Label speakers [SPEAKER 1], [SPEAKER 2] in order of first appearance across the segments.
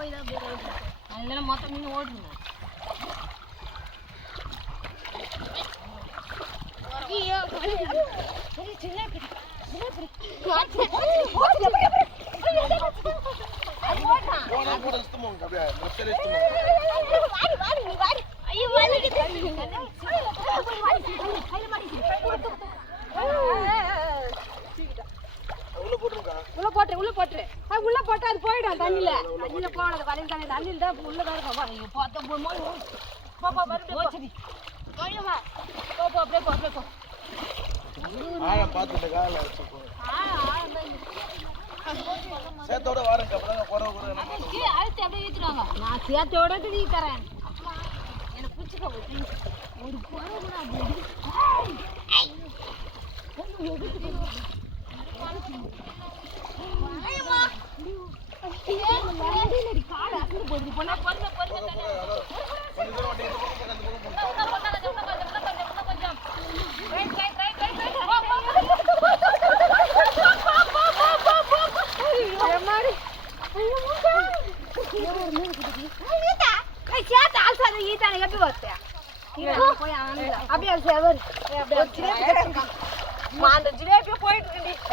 [SPEAKER 1] போய் தான் போய் ரைட்
[SPEAKER 2] அதனால மொத்தம் மீன் ஓடுங்க
[SPEAKER 1] ஐயோ
[SPEAKER 3] போனா கூட இஷ்டமாங்க அப்படியே மொத்தம் இஷ்டமாங்க
[SPEAKER 1] ஐயோ வலிக்குது
[SPEAKER 3] உள்ள போட்டுருக்கா
[SPEAKER 2] உள்ள போட்டு உள்ள போட்டு அது போயிடும் தண்ணியில. தண்ணியில போனது வலையில் தண்ணி தண்ணியில் தான் உள்ள தான் இருக்கும். பார்த்தா போமா போ போ மறுபடியும் போ.
[SPEAKER 1] ஐயோமா
[SPEAKER 2] போ போ அப்படியே போ அப்படியே போ.
[SPEAKER 3] ஆழம் பார்த்துட்டு கால வச்சு போ. சேத்தோட வாரங்க அப்புறம் குறை குறை நம்ம
[SPEAKER 2] கீழே அழுத்தி அப்படியே ஏத்துறாங்க நான் சேர்த்தோட நீ தரேன். எனக்கு பிடிச்சிக்க ஒரு குறை கூட அப்படி காடு அசந்து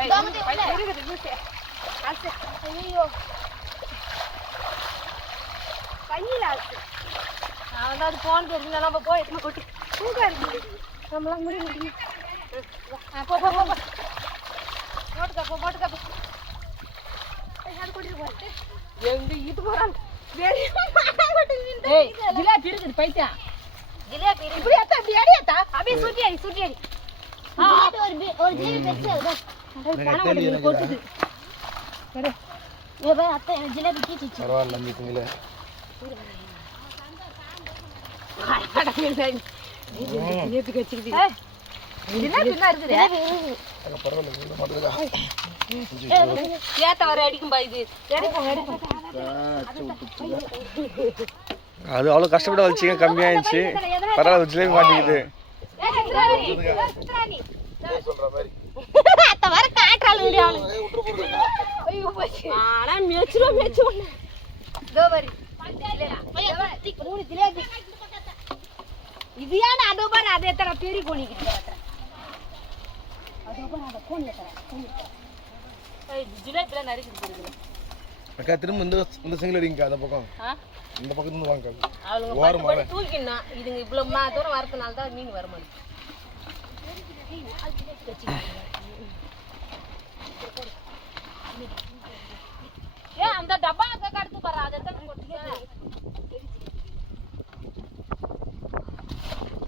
[SPEAKER 2] போகுது பொண்ணா பொறுமை பொறுமை தானே
[SPEAKER 3] கொஞ்சம் தூரம் வண்டி இந்த பக்கம் அந்த பக்கம் போங்க.
[SPEAKER 2] அது போன் தெரிஞ்சா நம்ம போய் எடுத்து கொட்டி தூங்க இருக்கு நம்மளால முடிய முடியும் போ போ போ போ. போட்டுக்க போ போட்டுக்க போ எங்க இது போறான் ஏய் ஜிலேபி இருக்குது பைத்தியம்.
[SPEAKER 1] ஜிலேபி.
[SPEAKER 2] இப்படி அத்தா இப்படி அடி அப்படியே சுத்தி அடி சுத்தி அடி
[SPEAKER 4] அது. அவ்வளோ கஷ்டப்பட்டு வலிச்சிங்க கம்மியாயிடுச்சு. பரவாயில்ல ஜிலேபி மாட்டேங்குது
[SPEAKER 3] சொல்ற மாதிரி.
[SPEAKER 1] அத்தை வர காற்றால விடு அவனுக்கு.
[SPEAKER 3] ஏய், விட்டுரு போடுறேன்
[SPEAKER 2] ஆனா மெச்சுரும் மெச்சு ஒண்ணு இதோ பாரு.
[SPEAKER 1] மூணு ஜிலேபி
[SPEAKER 2] அதோ பாரு அதை எத்தனை பெரிய கோணிக்கு அதோ பாரு. அதை கோணி எத்தனை ஜிலேபிலாம் நறுக்கிட்டு போகுது
[SPEAKER 3] அக்கா திரும்ப இந்த இந்த சிங்கிள் அடிங்க அந்த பக்கம்.
[SPEAKER 2] ஆ?
[SPEAKER 3] இந்த பக்கத்துல இருந்து வாங்க.
[SPEAKER 2] அவளுங்க பட்டு பட்டு தூக்கினா இதுங்க இவ்வளவு மா தூரம் வரதுனால தான் மீன் வர மாட்டேங்குது ஏன் அந்த டப்பா அங்க கடத்து பாரு அதை தான்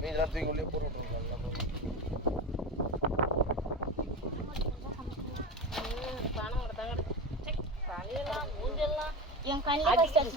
[SPEAKER 3] எல்லாம் தூக்கி உள்ளே போட்டு
[SPEAKER 1] yang
[SPEAKER 2] kan lepas tu.